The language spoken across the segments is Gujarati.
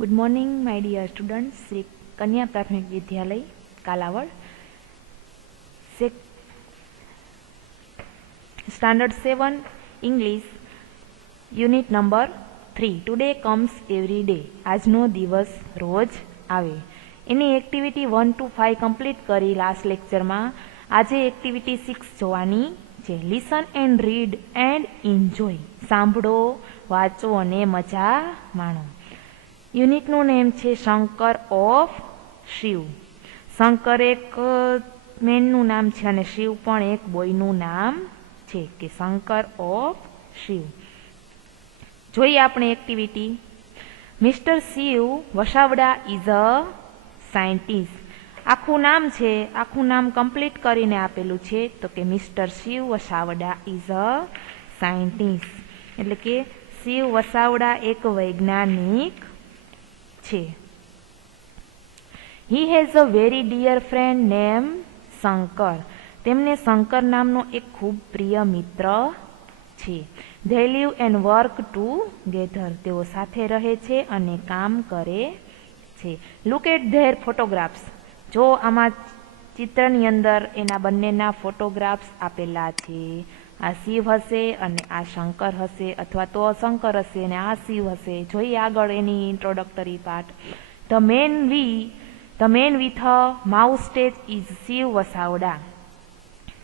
Good morning, my dear students. Sri Kanya Prathmik Vidyalay, Kalawad. Standard 7, English, Unit number 3. Today comes every day. આજનો દિવસ રોજ આવે. એની એક્ટિવિટી 1 to 5 કમ્પ્લીટ કરી લાસ્ટ લેક્ચરમાં. આજે એક્ટિવિટી 6 જોવાની છે. Listen and read and enjoy. સાંભળો, વાંચો અને મજા માણો. યુનિટનું નેમ છે શંકર ઓફ શિવ. શંકર એક મેનનું નામ છે અને શિવ પણ એક બોયનું નામ છે, કે શંકર ઓફ શિવ. જોઈએ આપણે activity. Mister Shiv Vasavada is a scientist. આખું નામ છે, આખું નામ કમ્પ્લીટ કરીને આપેલું છે, તો કે mister Shiv Vasavada is a scientist. એટલે કે શિવ વસાવડા એક વૈજ્ઞાનિક છે. He has a very dear friend name Shankar. તેમને શંકર નામનો એક ખૂબ પ્રિય મિત્ર છે. They live and work together. તેઓ સાથે રહે છે અને કામ કરે છે. Look at their photographs. જો આમાં ચિત્રની અંદર એના બંનેના ફોટોગ્રાફ્સ આપેલા છે. આ શિવ હશે અને આ શંકર હશે, અથવા તો શંકર હશે અને આ શિવ હશે. જોઈએ આગળ એની introductory part. The man with a moustache is Shiv Vasavada.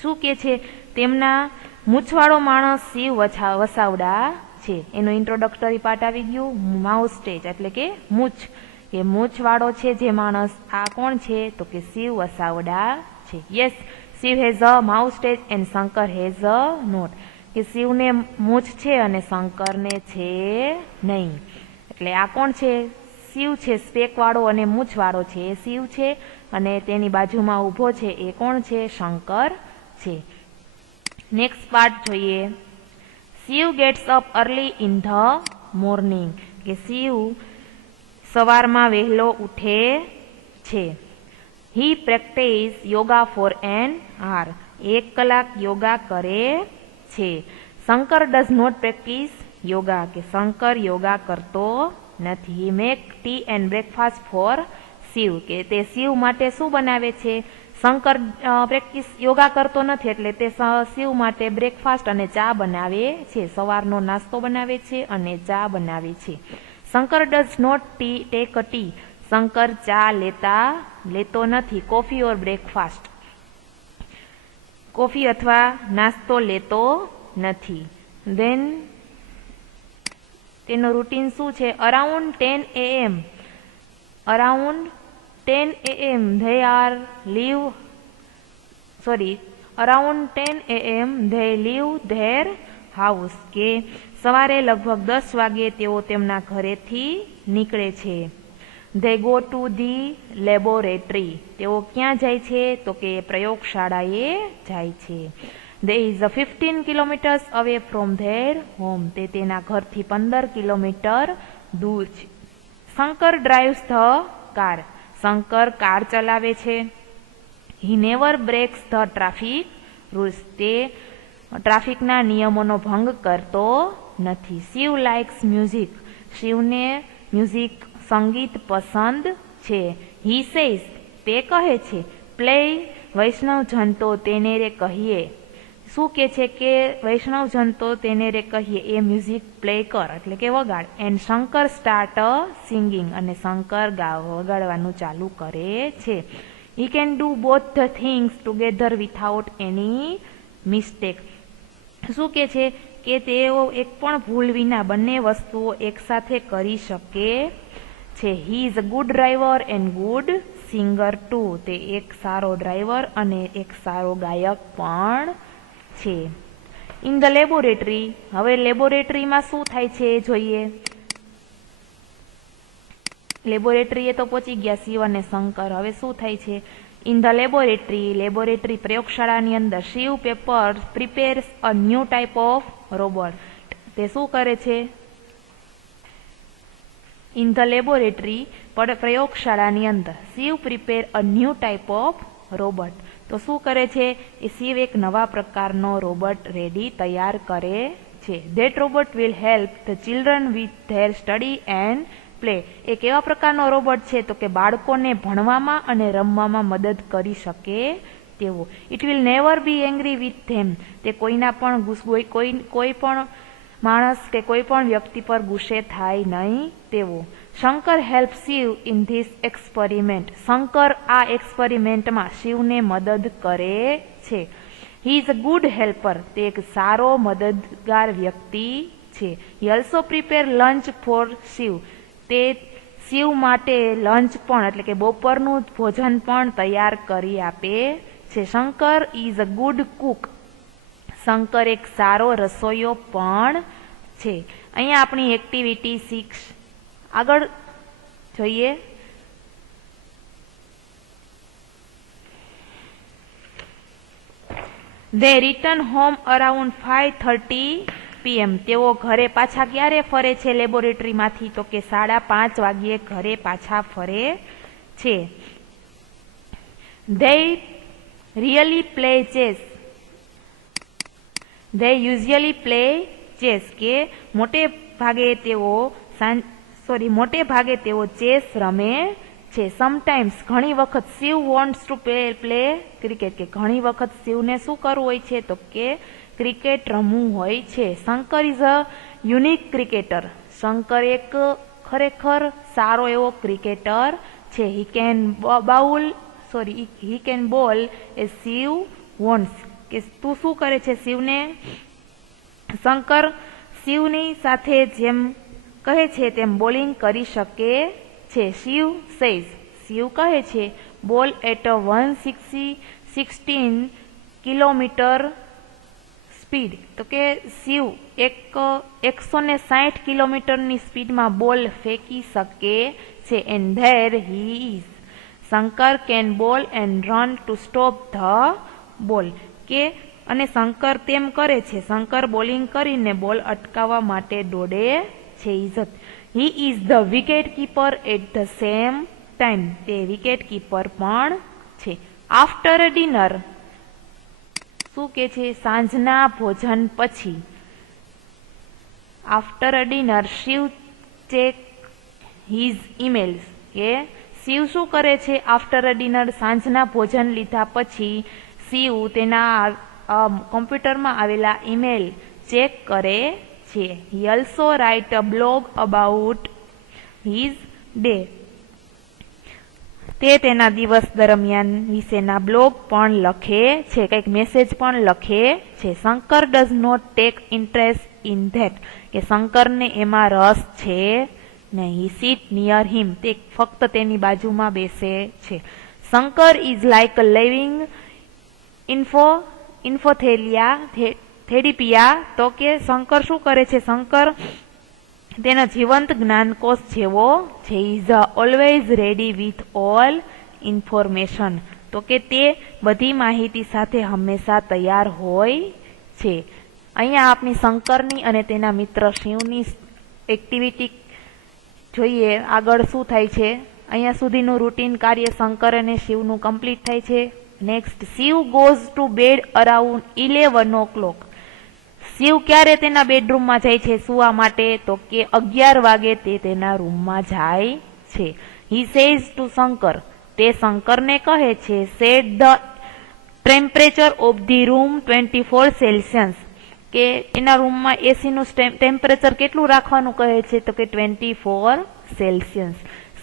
શું કે છે? તેમના મૂછવાળો માણસ શિવ વસાવડા છે. એનો ઇન્ટ્રોડક્ટરી પાર્ટ આવી ગયું. માઉસ્ટેચ એટલે કે મૂછ, કે મૂછવાળો છે જે માણસ, આ કોણ છે? તો કે શિવ વસાવડા છે. Yes, Shiv has a moustache and Shankar has a not. કે શિવને મૂછ છે અને શંકરને છે નહીં. એટલે આ કોણ છે? શિવ છે, સ્પેકવાળો અને મૂછવાળો છે એ શિવ છે, અને તેની બાજુમાં ઊભો છે એ કોણ છે? શંકર છે. નેક્સ્ટ પાર્ટ જોઈએ. Shiv gets up early in the morning. કે શિવ સવારમાં વહેલો ઉઠે છે. He practise yoga for an hour. 1 કલાક યોગા કરે છે. Shankar does not practise yoga. કે શંકર યોગા કરતો નથી. He make tea and breakfast for Shiv. કે તે શિવ માટે શું બનાવે છે? શંકર પ્રેક્ટિસ યોગા કરતો નથી, એટલે તે શિવ માટે બ્રેકફાસ્ટ અને ચા બનાવે છે. સવારનો નાસ્તો બનાવે છે અને ચા બનાવે છે. Shankar does not take a tea. Shankar ચા લેતો નથી. કોફી ઓર બ્રેકફાસ્ટ. કોફી અથવા નાસ્તો લેતો નથી. ધેન તેનો રૂટીન શું છે? Around 10 AM around 10 AM they leave their house. કે સવારે લગભગ 10 વાગે તેઓ તેમના ઘરેથી નીકળે છે. they go to the laboratory. તેઓ ક્યાં જાય છે? તો કે પ્રયોગશાળાએ જાય છે. there is 15 kilometers away from their home. તે તેના ઘરથી 15 કિલોમીટર દૂર છે. Shankar drives the car. Shankar car ચલાવે છે. he never breaks the traffic rules. તે ટ્રાફિકના નિયમોનો ભંગ કરતો નથી. Shiv likes music. શિવને સંગીત પસંદ છે. He says. તે કહે છે. પ્લે વૈષ્ણવજન તો તેને રે કહીએ. શું કે છે? કે વૈષ્ણવજન તો તેને રે કહીએ, એ મ્યુઝિક પ્લે કર એટલે કે વગાડ. And Shankar start singing. અને શંકર વગાડવાનું ચાલુ કરે છે. He can do both the things together without any mistake. શું કે છે? કે તેઓ એક પણ ભૂલ વિના બંને વસ્તુઓ એકસાથે કરી શકે છે. He is a good driver and good singer too. તે એક સારો ડ્રાઈવર અને એક સારો ગાયક પણ છે. In the laboratory. હવે લેબોરેટરીમાં શું થાય છે એ જોઈએ. લેબોરેટરીએ તો પહોંચી ગયા શિવ અને શંકર. હવે શું થાય છે? ઇન ધ લેબોરેટરી પ્રયોગશાળાની અંદર Shiv prepares a new type of robot. તે શું કરે છે? ઇન ધ લેબોરેટરી પ્રયોગશાળાની અંદર Shiv prepare a new type of robot. તો શું કરે છે? એ શિવ એક નવા પ્રકારનો રોબોટ તૈયાર કરે છે. That robot will help the children with their study and play એ કેવા પ્રકારનો રોબોટ છે તો કે બાળકોને ભણવામાં અને રમવામાં મદદ કરી શકે તેવો. It will never be angry with them, તે કોઈના પણ કોઈ પણ માણસ કે કોઈ પણ વ્યક્તિ પર ગુસ્સે થાય નહીં તેવો. Shankar help Shiv in this experiment, Shankar આ એક્સપેરિમેન્ટમાં શિવને મદદ કરે છે. He is a good helper, તે એક સારો મદદગાર વ્યક્તિ છે. He also prepare lunch for Shiv, તે શિવ માટે લંચ પણ એટલે કે બપોરનું ભોજન પણ તૈયાર કરી આપે છે. Shankar is a good Cook, Shankar એક સારો રસોઈયો પણ છે. અહીંયા આપણી એક્ટિવિટી 6 આગળ જોઈએ. They return home around 5:30 PM. તેઓ ઘરે પાછા ક્યારે ફરે છે લેબોરેટરીમાંથી તો કે 5:30 વાગ્યે ઘરે પાછા ફરે છે. They really play chess. They usually play chess. કે મોટે ભાગે તેઓ ચેસ રમે છે. સમટાઈમ્સ ઘણી વખત Shiv wants to play cricket, કે ઘણી વખત શિવને શું કરવું હોય છે તો કે ક્રિકેટ રમવું હોય છે. Shankar is a unique cricketer, Shankar એક ખરેખર સારો એવો ક્રિકેટર છે. હી કેન બોલ એ શિવ વોન્ટ્સ, કે તું શું કરે છે શિવને. શંકર શિવની સાથે જેમ કહે છે તેમ બોલિંગ કરી શકે છે. શિવ સેઝ, શિવ કહે છે બોલ એટ 116 કિલોમીટર સ્પીડ, તો કે શિવ 160 કિલોમીટરની સ્પીડમાં બોલ ફેંકી શકે છે. And there he is, Shankar can bowl and run to stop the ball, કે અને શંકર તેમ કરે છે, શંકર બોલિંગ કરીને બોલ અટકાવવા માટે દોડે છે. He is the wicket keeper at the same time, તે વિકેટ કીપર પણ છે. આફ્ટર ડિનર શું કે છે, સાંજના ભોજન પછી. After dinner Shiv check his emails, કે શિવ શું કરે છે આફ્ટર ડિનર, સાંજના ભોજન લીધા પછી શિવ તેના કોમ્પ્યુટરમાં આવેલા ઈમેલ ચેક કરે છે. He also write a blog about his day, તે તેના દિવસ દરમિયાન વિશેના બ્લોગ પણ લખે છે, કંઈક મેસેજ પણ લખે છે. Shankar does not take interest in that, કે શંકરને એમાં રસ છે નહીં. હી સીટ નિયર હિમ, તે ફક્ત તેની બાજુમાં બેસે છે. Shankar is like a living therapy, તો કે શંકર શું કરે છે, શંકર તેના જીવંત જ્ઞાનકોશ જેવો છે. Is always ready with all information, તો કે તે બધી માહિતી સાથે હંમેશા તૈયાર હોય છે. અહીંયા આપણી શંકરની અને તેના મિત્ર શિવની એક્ટિવિટી જોઈએ આગળ શું થાય છે. અહીંયા સુધીનું રૂટીન કાર્ય શંકર અને શિવનું કમ્પ્લીટ થાય છે. Next, Shiv goes to bed around 11 o'clock. શિવ ક્યારે તેના બેડરૂમમાં જાય છે સુવા માટે તો કે 11 વાગે તે તેના રૂમમાં જાય છે. હી સેઝ ટુ શંકર, તે શંકરને કહે છે set the temperature of the room 24 Celsius, કે એના રૂમમાં એસીનું ટેમ્પરેચર કેટલું રાખવાનું કહે છે તો કે 24 Celsius.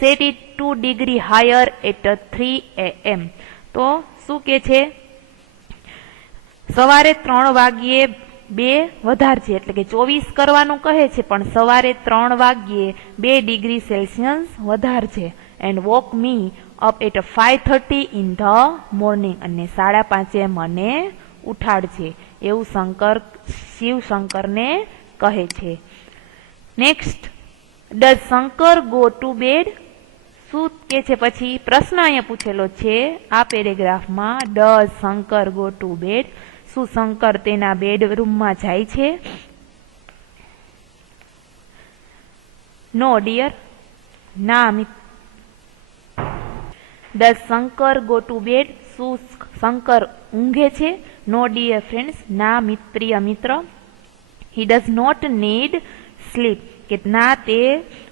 Set it 2 degree higher at 3 AM. તો શું કે છે, સવારે 3 વાગ્યે 2 વધારજે, એટલે કે 24 કરવાનું કહે છે, પણ સવારે 3 વાગ્યે 2 ડિગ્રી સેલ્સિયસ વધારજે. And wake me up at 5:30 in the morning, અને 5:30 મને ઉઠાડજે, એવું શિવ શંકરને કહે છે. Next, does Shankar go to bed, શું કે છે પછી પ્રશ્ન અહીંયા પૂછેલો છે આ પેરેગ્રાફમાં. Does Shankar go to bed, શું શંકર તેના બેડરૂમમાં જાય છે. નો ડિયર, ના. Does Shankar go to bed, શું શંકર ઊંઘે છે. નો ડિયર ફ્રેન્ડ્સ, ના પ્રિય મિત્ર. He does not need sleep, કે ના તે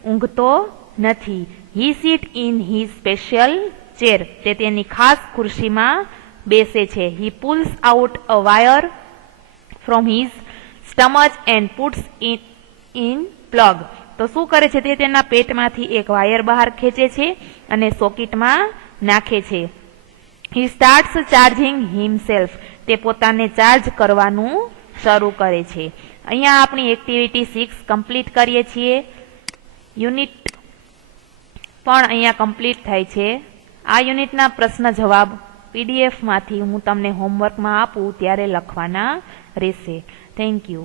ઊંઘતો નથી. He sit in he special chair. તે તેની ખાસ ખુરશીમાં બેસે છે. He pulls out a wire from his stomach and puts in plug. તો શું કરે છે? તે તેના પેટમાંથી એક વાયર બહાર ખેંચે છે અને સોકેટમાં નાખે છે. હી સ્ટાર્ટ્સ ચાર્જિંગ હિમસેલ્ફ. તે પોતાને ચાર્જ કરવાનું શરૂ કરે છે. અહીંયા આપણી એક્ટિવિટી 6 કમ્પ્લીટ કરીએ છીએ. યુનિટ પણ અહીંયા કમ્પ્લીટ થાય છે. આ યુનિટના પ્રશ્ન જવાબ પીડીએફમાંથી હું તમને હોમવર્કમાં આપું ત્યારે લખવાના રહેશે. Thank you.